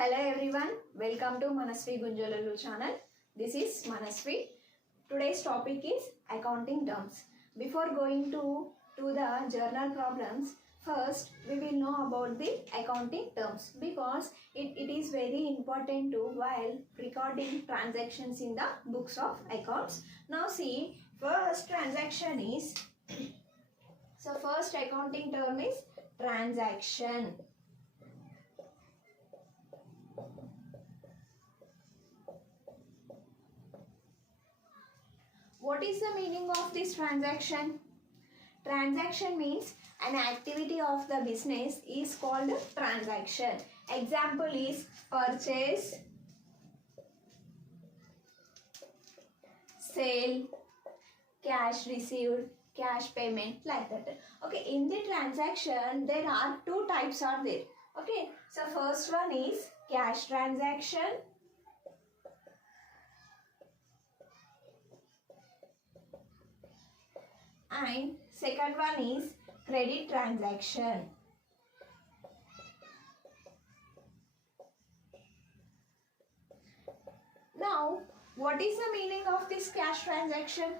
Hello everyone, welcome to Manasvi Gunjalalu channel. This is Manasvi. Today's topic is accounting terms. Before going to the journal problems, first we will know about the accounting terms because it is very important to while recording transactions in the books of accounts. Now see, first transaction is, so first accounting term is transaction. What is the meaning of this transaction? Transaction means an activity of the business is called transaction. Example is purchase, sale, cash received, cash payment, like that. Okay, in the transaction there are two types are there. Okay, so first one is cash transaction. And second one is credit transaction. Now, what is the meaning of this cash transaction?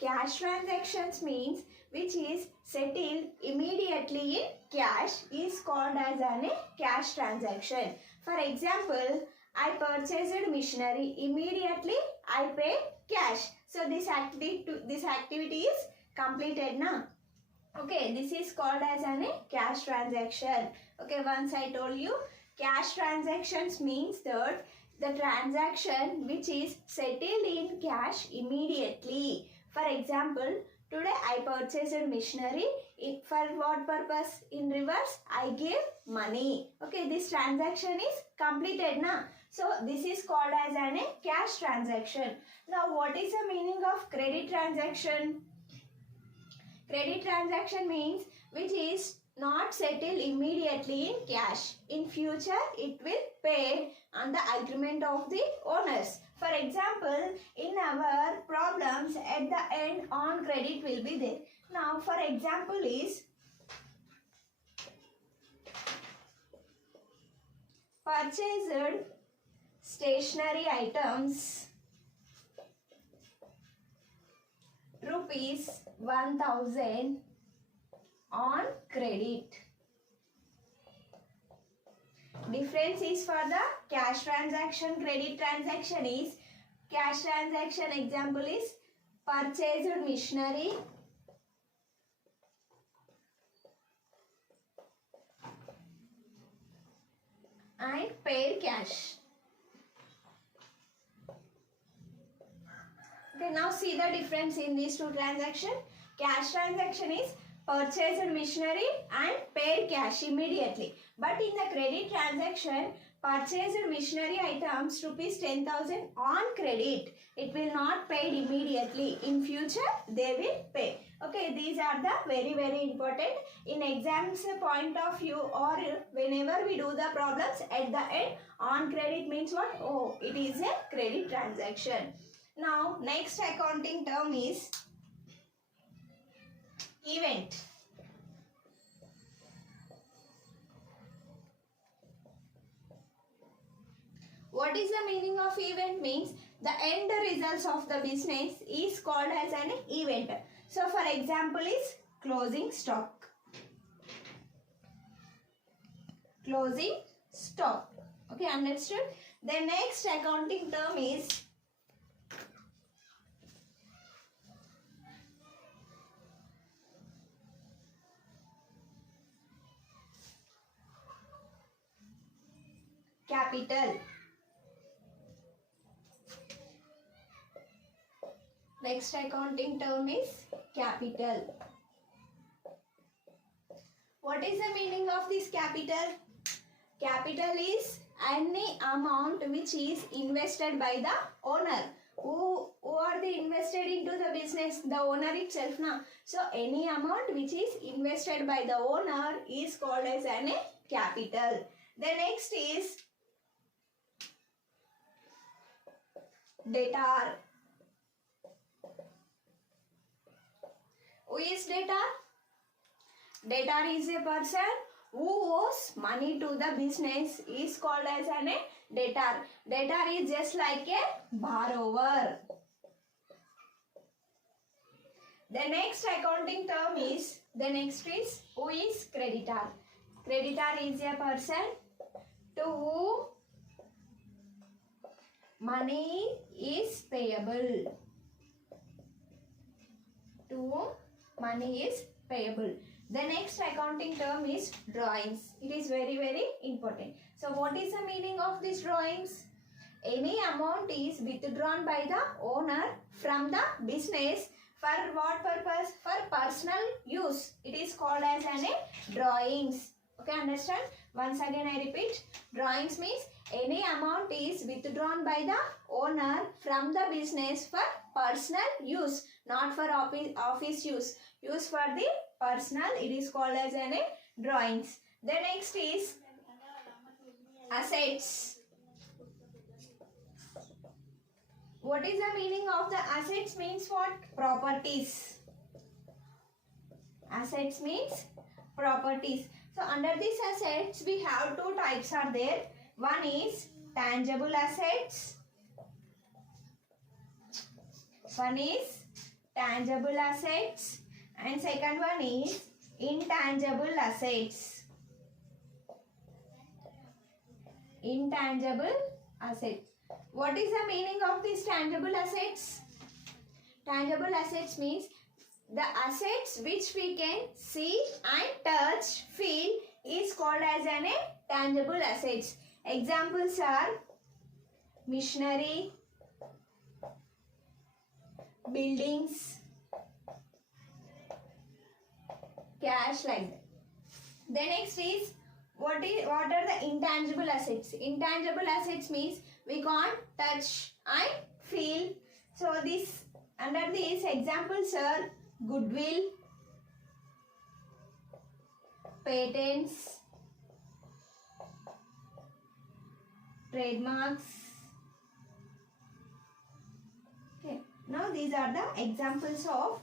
Cash transactions means which is settled immediately in cash is called as a cash transaction. For example, I purchased machinery, immediately I pay cash. So this activity is completed now. Okay, this is called as a cash transaction. Okay, once I told you cash transactions means that the transaction which is settled in cash immediately. For example, today I purchased machinery. For what purpose? In reverse, I give money. Okay, this transaction is completed now. So this is called as a cash transaction. Now what is the meaning of credit transaction? Credit transaction means which is not settled immediately in cash. In future it will pay on the agreement of the owners. For example, in our problems at the end on credit will be there. Now for example is purchased stationery items rupees 1000 on credit. Difference is for the cash transaction, credit transaction is cash transaction example is purchased machinery and paid cash. Okay, now see the difference in these two transactions. Cash transaction is purchased machinery and paid cash immediately. But in the credit transaction, purchased machinery items rupees 10,000 on credit. It will not paid immediately. In future, they will pay. Okay, these are the very important in exams point of view or whenever we do the problems at the end. On credit means what? Oh, it is a credit transaction. Now, next accounting term is event. What is the meaning of event? Means the end results of the business is called as an event. So, for example is closing stock. Closing stock. Okay, understood? The next accounting term is capital. Next accounting term is capital. What is the meaning of this capital? Capital is any amount which is invested by the owner. Who are they invested into the business? The owner itself. Now, so any amount which is invested by the owner is called as a capital. The next is debtor. Who is debtor? Debtor is a person who owes money to the business is called as a debtor. Debtor is just like a borrower. The next accounting term is, who is creditor. Creditor is a person to whom money is payable. To whom money is payable. The next accounting term is drawings. It is very, very important. So what is the meaning of these drawings? Any amount is withdrawn by the owner from the business for what purpose? For personal use. It is called as drawings. Okay, understand? Once again I repeat. Drawings means any amount is withdrawn by the owner from the business for personal use, not for office use. Use for the personal, it is called as drawings. The next is assets. What is the meaning of the assets? Means what? Properties. Assets means properties. So under these assets we have two types are there. One is tangible assets. One is tangible assets and second one is intangible assets. Intangible assets. What is the meaning of these tangible assets? Tangible assets means the assets which we can see and touch, feel is called as tangible assets. Examples are machinery, buildings, cash, like that. The next is what are the intangible assets? Intangible assets means we can't touch and feel. So this under these examples are goodwill, patents, trademarks. Okay. Now these are the examples of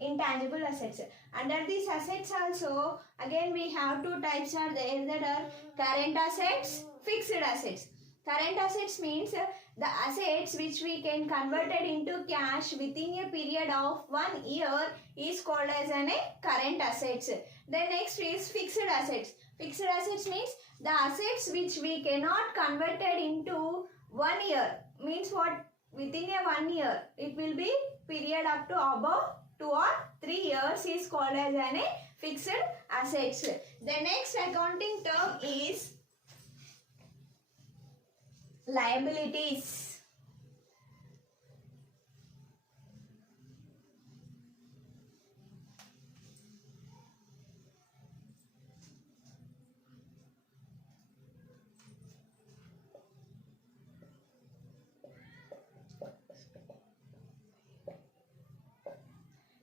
intangible assets. Under these assets also again we have two types are there, that are current assets, fixed assets. Current assets means the assets which we can convert it into cash within a period of 1 year is called as current assets. Then next is fixed assets. Fixed assets means the assets which we cannot convert it into 1 year. Means what? Within a 1 year. It will be period up to above 2 or 3 years is called as fixed assets. The next accounting term is liabilities.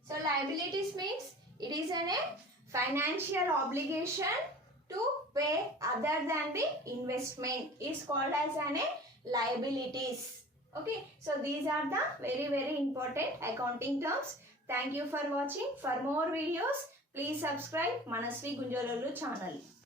So liabilities means it is a financial obligation to pay other than the investment is called as liabilities. Okay, so these are the very, very important accounting terms. Thank you for watching. For more videos, please subscribe Manasvi Gunjalolu channel.